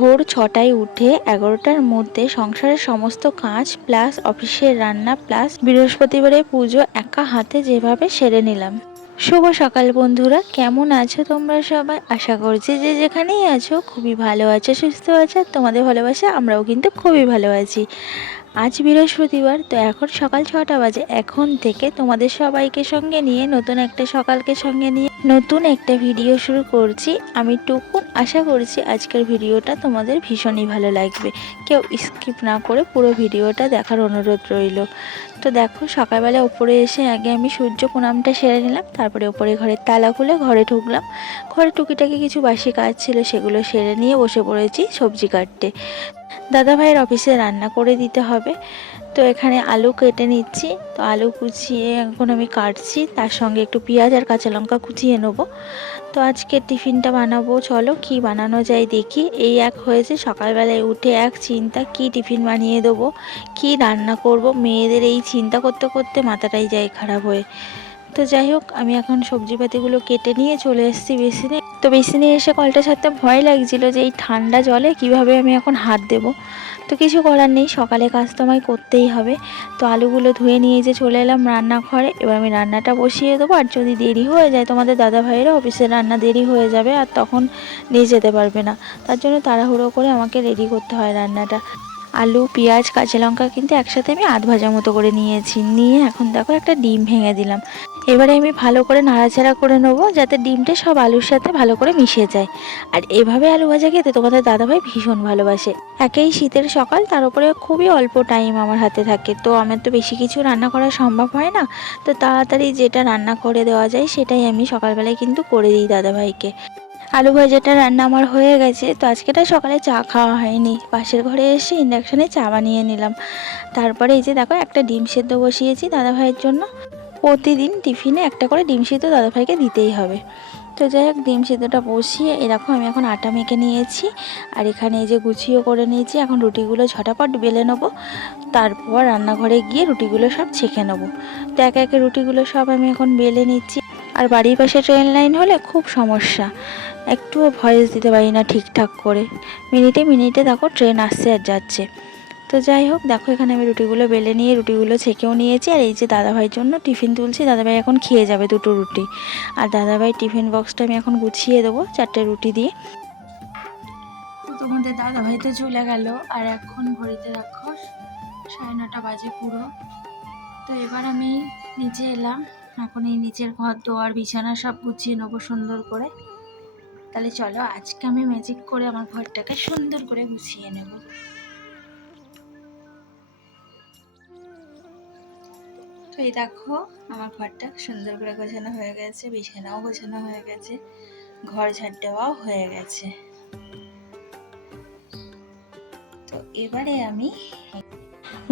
ভোর ৬টায় উঠে ১১টার মধ্যে সংসারের সমস্ত কাজ প্লাস অফিসের রান্না প্লাস বৃহস্পতিবারের পুজো একা হাতে যেভাবে সেরে নিলাম। শুভ সকাল বন্ধুরা, কেমন আছো তোমরা সবাই? আশা করছি যে যেখানেই আছো খুবই ভালো আছো, সুস্থ আছো। তোমাদের ভালোবাসা আমরাও কিন্তু খুবই ভালো আছি। আজ বৃহস্পতিবার, তো এখন সকাল ৬টা বাজে। এখন থেকে তোমাদের সবাইকে সঙ্গে নিয়ে নতুন একটা সকালকে সঙ্গে নিয়ে নতুন একটা ভিডিও শুরু করছি। আমি টুকুন আশা করছি আজকের ভিডিওটা তোমাদের ভীষণই ভালো লাগবে। কেউ স্কিপ না করে পুরো ভিডিওটা দেখার অনুরোধ রইল। তো দেখো, সকালবেলা ওপরে এসে আগে আমি সূর্য প্রণামটা সেরে নিলাম, তারপরে ওপরে ঘরের তালা খুলে ঘরে ঢুকলাম। ঘরে টুকিটাকি কিছু বাসি কাজ ছিল, সেগুলো সেরে নিয়ে বসে পড়েছি সবজি কাটতে। দাদা ভাইয়ের অফিসে রান্না করে দিতে হবে, তো এখানে আলু কেটে নিচ্ছি। তো আলু কুচিয়ে এখন আমি কাটছি, তার সঙ্গে একটু পেঁয়াজ আর কাঁচা লঙ্কা কুচিয়ে নেবো। তো আজকে টিফিনটা বানাবো, চলো কি বানানো যায় দেখি। এই এক হয়েছে সকালবেলায় উঠে এক চিন্তা, কি টিফিন বানিয়ে দেবো, কি রান্না করব। মেয়েদের এই চিন্তা করতে করতে মাথাটাই যায় খারাপ হয়ে। তো যাই হোক, আমি এখন সবজিপাতিগুলো কেটে নিয়ে চলে এসেছি বেসিনে। তো বেসিনে এসে কলটা ছাড়তে ভয় লাগছিল যে এই ঠান্ডা জলে কিভাবে আমি এখন হাত দেবো। তো কিছু করার নেই, সকালে কাজ তো আমায় করতেই হবে। তো আলুগুলো ধুয়ে নিয়ে যে চলে এলাম রান্নাঘরে। এবার আমি রান্নাটা বসিয়ে দেবো। আর যদি দেরি হয়ে যায়, তোমাদের দাদা ভাইয়েরও অফিসের রান্না দেরি হয়ে যাবে, আর তখন নিয়ে যেতে পারবে না। তার জন্য তাড়াহুড়ো করে আমাকে রেডি করতে হয় রান্নাটা। আলু পেঁয়াজ কাঁচা লঙ্কা কিন্তু একসাথে আমি আধ ভাজা মতো করে নিয়েছি। নিয়ে এখন দেখো একটা ডিম ভেঙে দিলাম। এবারে আমি ভালো করে নাড়াচাড়া করে নেবো, যাতে ডিমটা সব আলুর সাথে ভালো করে মিশে যায়। আর এভাবে আলু ভাজা খেতে তোমাদের দাদাভাই ভীষণ ভালোবাসে। একেই শীতের সকাল, তার উপরে খুবই অল্প টাইম আমার হাতে থাকে, তো আমার তো বেশি কিছু রান্না করা সম্ভব হয় না। তো তাড়াতাড়ি যেটা রান্না করে দেওয়া যায় সেটাই আমি সকালবেলায় কিন্তু করে দিই দাদাভাইকে। আলু ভাজাটা রান্না আমার হয়ে গেছে। তো আজকেটা সকালে চা খাওয়া হয়নি, পাশের ঘরে এসে ইন্ডাকশানে চা বানিয়ে নিলাম। তারপরে এই যে দেখো, একটা ডিম সেদ্ধ বসিয়েছি দাদাভাইয়ের জন্য। প্রতিদিন টিফিনে একটা করে ডিম সিদ্ধ দাদাভাইকে দিতেই হবে। তো যাই হোক, ডিম সিদ্ধটা বসিয়ে এরকম আমি এখন আটা মেখে নিয়েছি। আর এখানে এই যে গুছিয়ে করে নিয়েছি। এখন রুটিগুলো ঝটাপট বেলে নেবো, তারপর রান্নাঘরে গিয়ে রুটিগুলো সব ছেঁকে নেবো। তো একে একে রুটিগুলো সব আমি এখন বেলে নিচ্ছি। আর বাড়ির পাশে ট্রেন লাইন হলে খুব সমস্যা, একটুও ভয়েস দিতে পারি না ঠিকঠাক করে। মিনিটে মিনিটে দেখো ট্রেন আসছে আর যাচ্ছে। তো যাই হোক, দেখো এখানে আমি রুটিগুলো বেলে নিয়ে রুটিগুলো ছেঁকেও নিয়েছি। আর এই যে দাদাভাইয়ের জন্য টিফিন তুলছি। দাদাভাই এখন খেয়ে যাবে দুটো রুটি। আর দাদাভাই টিফিন বক্সটা আমি এখন গুছিয়ে দেবো 4টে রুটি দিয়ে। তো তোমাদের দাদাভাই তো চলে গেল, আর এখন ঘড়িতে রাখো 9:30 বাজে পুরো। তো এবার আমি নিচে এলাম। এখন এই নিচের ঘর দোয়ার বিছানা সব গুছিয়ে নেবো সুন্দর করে। তাহলে চলো আজকে আমি ম্যাজিক করে আমার ঘরটাকে সুন্দর করে গুছিয়ে নেব। তো এই দেখো, আমার ঘরটা সুন্দর করে গোছানো হয়ে গেছে, বিছানাও গোছানো হয়ে গেছে, ঘর ঝাড় দেওয়াও হয়ে গেছে। তো এবারে আমি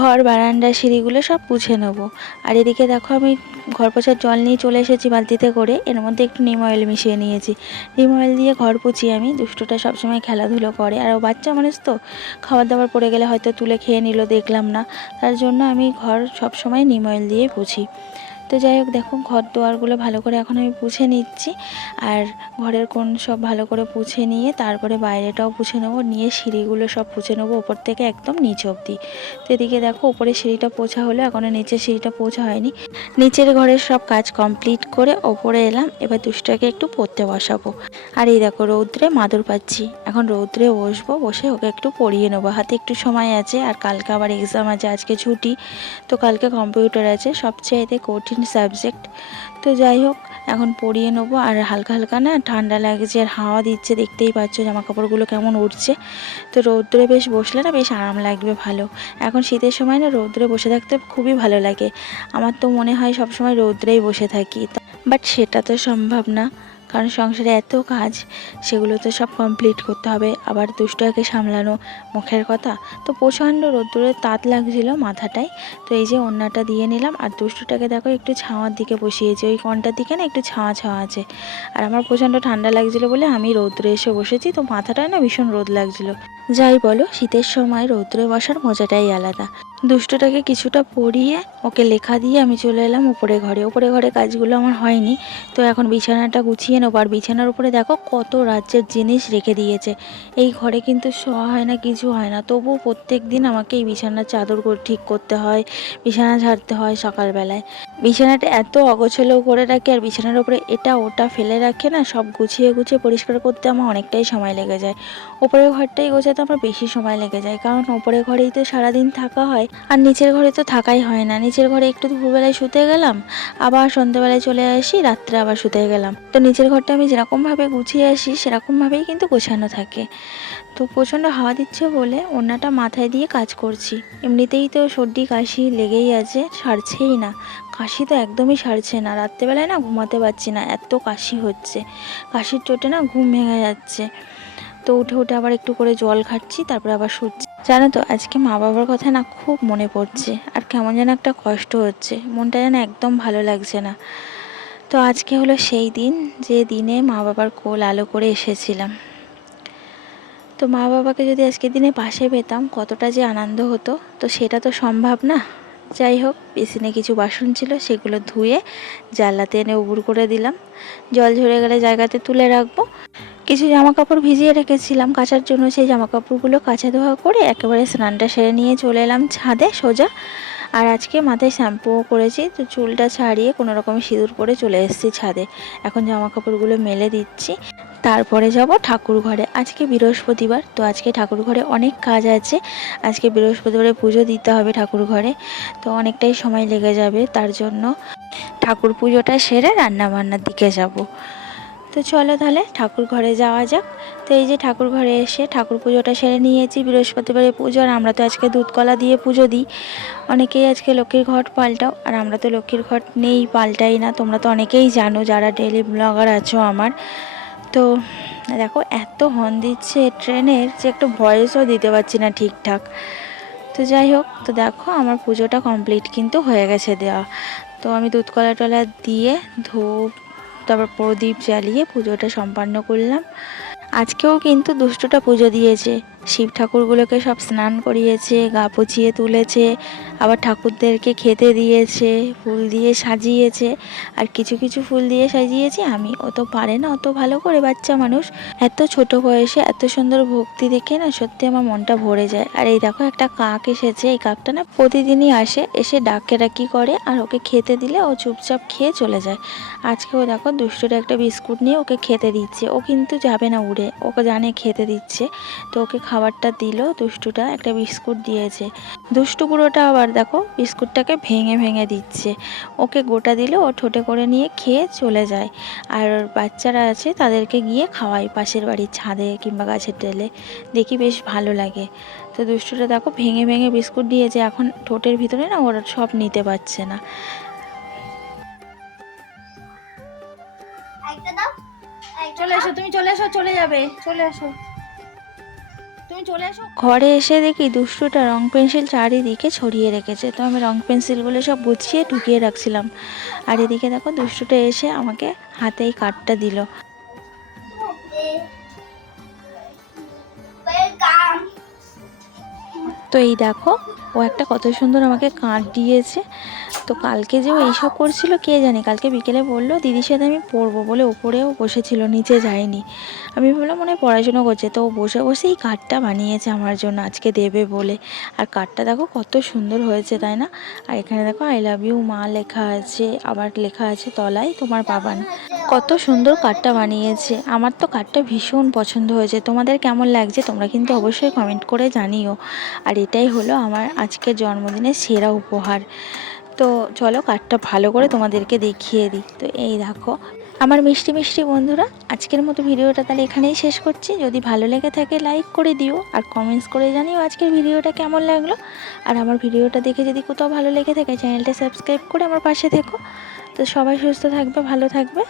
ঘর বারান্দা সিঁড়িগুলো সব পুছে নেবো। আর এদিকে দেখো, আমি ঘর পোছার জল নিয়ে চলে এসেছি বালতিতে করে। এর মধ্যে একটু নিম অয়েল মিশিয়ে নিয়েছি। নিম অয়েল দিয়ে ঘর পুছি আমি। দুষ্টুটা সবসময় খেলাধুলো করে, আর ও বাচ্চা মানুষ তো, খাবার দাবার পড়ে গেলে হয়তো তুলে খেয়ে নিল, দেখলাম না। তার জন্য আমি ঘর সবসময় নিম অয়েল দিয়ে পুছি। তো যাই হোক, দেখো ঘর দুয়ারগুলো ভালো করে এখন আমি পুছে নিচ্ছি। আর ঘরের কোণ সব ভালো করে পুছে নিয়ে তারপরে বাইরেটাও পুছে নেবো, নিয়ে সিঁড়িগুলো সব পুছে নেবো ওপর থেকে একদম নিচ অবধি। তো এদিকে দেখো, ওপরে সিঁড়িটা পোছা হলো, এখনও নিচের সিঁড়িটা পোছা হয়নি। নিচের ঘরের সব কাজ কমপ্লিট করে ওপরে এলাম। এবার দুষ্টাকে একটু পড়তে বসাবো। আর এই দেখো, রৌদ্রে মাদুর পাচ্ছি। এখন রৌদ্রে বসবো, বসে ওকে একটু পড়িয়ে নেবো। হাতে একটু সময় আছে, আর কালকে আবার এক্সাম আছে, আজকে ছুটি। তো কালকে কম্পিউটার আছে, সবচেয়ে কঠিন সাবজেক্ট। তো যাই হোক, এখন পড়িয়ে নেবো। আর হালকা হালকা না ঠান্ডা লাগছে, আর হাওয়া দিচ্ছে, দেখতেই পাচ্ছ জামা কাপড়গুলো কেমন উঠছে। তো রৌদ্রে বেশ বসলে না বেশ আরাম লাগবে ভালো। এখন শীতের সময় না রৌদ্রে বসে থাকতে খুবই ভালো লাগে। আমার তো মনে হয় সবসময় রৌদ্রেই বসে থাকি, বাট সেটা তো সম্ভব না, কারণ সংসারে এত কাজ, সেগুলো তো সব কমপ্লিট করতে হবে। আবার দুষ্টুটাকে সামলানো, মুখের কথা। তো প্রচণ্ড রোদ্দুরের তাত লাগছিল মাথাটায়। তো এই যে ওড়নাটা দিয়ে নিলাম, আর দুষ্টুটাকে দেখো একটু ছাওয়ার দিকে বসিয়েছি, ওই কোণটার দিকে না একটু ছাওয়া ছাওয়া আছে। আর আমার প্রচণ্ড ঠান্ডা লাগছিলো বলে আমি রৌদ্রে এসে বসেছি। তো মাথাটায় না ভীষণ রোদ লাগছিলো। যাই বলো, শীতের সময় রৌদ্রে বসার মজাটাই আলাদা। দুষ্টুটাকে কিছুটা পড়িয়ে ওকে লেখা দিয়ে আমি চলে এলাম উপরে ঘরে। কাজগুলো আমার হয়নি, তো এখন বিছানাটা গুছিয়ে নেবো। আর বিছানার উপরে দেখো কত রাজ্যের জিনিস রেখে দিয়েছে। এই ঘরে কিন্তু শোয়া হয় না, কিছু হয় না, তবুও প্রত্যেক দিন আমাকে এই বিছানার চাদর ঠিক করতে হয়, বিছানা ঝাড়তে হয় সকালবেলায়। বিছানাটা এত অগোছালো করে রাখে, আর বিছানার উপরে এটা ওটা ফেলে রাখে না, সব গুছিয়ে পরিষ্কার করতে আমার অনেকটাই সময় লেগে যায়। উপরের ঘরটাই গোছাতে আমার বেশি সময় লেগে যায়, কারণ উপরের ঘরেই তো সারাদিন থাকা হয়, আর নিচের ঘরে তো থাকাই হয় না। নিচের ঘরে একটু দুপুরবেলায় শুতে গেলাম, আবার সন্ধ্যেবেলায় চলে আসি, রাত্রে আবার শুতে গেলাম। তো নিচের ঘরটা আমি যেরকমভাবে গুছিয়ে আসি সেরকমভাবেই কিন্তু গোছানো থাকে। তো প্রচণ্ড হাওয়া দিচ্ছে বলে ওড়নাটা মাথায় দিয়ে কাজ করছি। এমনিতেই তো সর্দি কাশি লেগেই আছে, সারছেই না। কাশি তো একদমই সারছে না, রাত্রেবেলায় না ঘুমাতে পারছি না, এত কাশি হচ্ছে। কাশির চোটে না ঘুম ভেঙে যাচ্ছে। তো উঠে আবার একটু করে জল খাচ্ছি, তারপরে আবার শুচ্ছি। জানো তো, আজকে মা বাবার কথা না খুব মনে পড়ছে, আর কেমন যেন একটা কষ্ট হচ্ছে, মনটা যেন একদম ভালো লাগছে না। তো আজকে হলো সেই দিন, যে দিনে মা বাবার কোল আলো করে এসেছিলাম। তো মা বাবাকে যদি আজকের দিনে পাশে পেতাম কতটা যে আনন্দ হতো, তো সেটা তো সম্ভব না। যাই হোক, বেসিনে কিছু বাসন ছিল, সেগুলো ধুয়ে জানলাতে এনে উবুর করে দিলাম। জল ঝরে গেলে জায়গাতে তুলে রাখবো। কিছু জামা কাপড় ভিজিয়ে রেখেছিলাম কাচার জন্য, সেই জামা কাপড়গুলো কাচা ধোয়া করে একেবারে স্নানটা সেরে নিয়ে চলে এলাম ছাদে সোজা। আর আজকে মাথায় শ্যাম্পুও করেছি, তো চুলটা ছাড়িয়ে কোনো রকম সিঁদুর পরে চলে এসেছি ছাদে। এখন জামা কাপড়গুলো মেলে দিচ্ছি, তারপরে যাব ঠাকুর ঘরে। আজকে বৃহস্পতিবার, তো আজকে ঠাকুর ঘরে অনেক কাজ আছে। আজকে বৃহস্পতিবারে পুজো দিতে হবে ঠাকুর ঘরে, তো অনেকটাই সময় লেগে যাবে। তার জন্য ঠাকুর পুজোটা সেরে রান্না বান্নার দিকে যাব। তো চলো তাহলে ঠাকুর ঘরে যাওয়া যাক। তো এই যে ঠাকুর ঘরে এসে ঠাকুর পুজোটা সেরে নিয়েছি, বৃহস্পতিবারে পুজো। আর আমরা তো আজকে দুধ কলা দিয়ে পুজো দিই। অনেকেই আজকে লক্ষ্মীর ঘট পাল্টাও, আর আমরা তো লক্ষ্মীর ঘট নেই, পাল্টাই না। তোমরা তো অনেকেই জানো যারা ডেলি ব্লগার আছো আমার। তো দেখো এত হর্ন দিচ্ছে ট্রেনের, যে একটু ভয়েসও দিতে পারছি না ঠিকঠাক। তো যাই হোক, তো দেখো আমার পুজোটা কমপ্লিট কিন্তু হয়ে গেছে দেওয়া। তো আমি দুধ কলা টলা দিয়ে ধূপ, তারপর প্রদীপ জ্বালিয়ে পুজোটা সম্পন্ন করলাম। আজকেও কিন্তু দুষ্টুটা পুজো দিয়েছে, শিব ঠাকুরগুলোকে সব স্নান করিয়েছে, গা পুছিয়ে তুলেছে, আবার ঠাকুরদেরকে খেতে দিয়েছে, ফুল দিয়ে সাজিয়েছে। আর কিছু কিছু ফুল দিয়ে সাজিয়েছি আমি, ও তো পারে না অত ভালো করে, বাচ্চা মানুষ। এত ছোট বয়সে এত সুন্দর ভক্তি দেখে না সত্যি আমার মনটা ভরে যায়। আর এই দেখো একটা কাক এসেছে, এই কাকটা না প্রতিদিনই আসে, এসে ডাকি করে, আর ওকে খেতে দিলে ও চুপচাপ খেয়ে চলে যায়। আজকেও দেখো দুষ্টুটা একটা বিস্কুট নিয়ে ওকে খেতে দিচ্ছে, ও কিন্তু যাবে না উড়ে, ওকে জানে খেতে দিচ্ছে। তো ওকে খাবারটা দিল, দুষ্টুটা একটা বিস্কুট দিয়েছে। দুষ্টু বুড়োটা আবার দেখো বিস্কুটটাকে ভেঙে দিচ্ছে, ওকে গোটা দিলে ও ঠোঁটে করে নিয়ে খেয়ে চলে যায়। আর বাচ্চারা আছে তাদেরকে গিয়ে খাওয়াই পাশের বাড়ির ছাদে কিংবা গাছের টেলে, দেখি বেশ ভালো লাগে। তো দুষ্টুটা দেখো ভেঙে বিস্কুট দিয়েছে, এখন ঠোঁটের ভিতরে না ওরা সব নিতে পারছে না। চলে এসো, তুমি চলে এসো, চলে যাবে, চলে এসো, তুমি চলে এসো। ঘরে এসে দেখি দুষ্টুটা রং পেন্সিল চারিদিকে ছড়িয়ে রেখেছে, তো আমি রং পেন্সিলগুলো সব গুছিয়ে ঢুকিয়ে রাখছিলাম। আর এদিকে দেখো দুষ্টুটা এসে আমাকে হাতে এই কার্ডটা দিল। তো এই দেখো, ও একটা কত সুন্দর আমাকে কার্ড দিয়েছে। তো কালকে যে ও এইসব করছিল কে জানি, কালকে বিকেলে বললো দিদির সাথে আমি পড়বো বলে ওপরেও বসেছিল, নিচে যায়নি। আমি ভাবলাম মনে হয় পড়াশুনো করছে, তো ও বসেই কার্ডটা বানিয়েছে আমার জন্য, আজকে দেবে বলে। আর কার্ডটা দেখো কত সুন্দর হয়েছে, তাই না? আর এখানে দেখো আই লাভ ইউ মা লেখা আছে, আবার লেখা আছে তলায় তোমার বাবান। কত সুন্দর কার্ডটা বানিয়েছে, আমার তো কার্ডটা ভীষণ পছন্দ হয়েছে। তোমাদের কেমন লাগছে তোমরা কিন্তু অবশ্যই কমেন্ট করে জানিও। আর এটাই হলো আমার আজকের জন্মদিনের সেরা উপহার। তো চলো কার্ডটা ভালো করে তোমাদেরকে দেখিয়ে দিই। তো এই দেখো আমার মিষ্টি মিষ্টি বন্ধুরা, আজকের মতো ভিডিওটা তাহলে এখানেই শেষ করছি। যদি ভালো লেগে থাকে লাইক করে দিও, আর কমেন্টস করে জানিও আজকের ভিডিওটা কেমন লাগলো। আর আমার ভিডিওটা দেখে যদি কোথাও ভালো লেগে থাকে চ্যানেলটা সাবস্ক্রাইব করে আমার পাশে থেকো। তো সবাই সুস্থ থাকবে, ভালো থাকবে।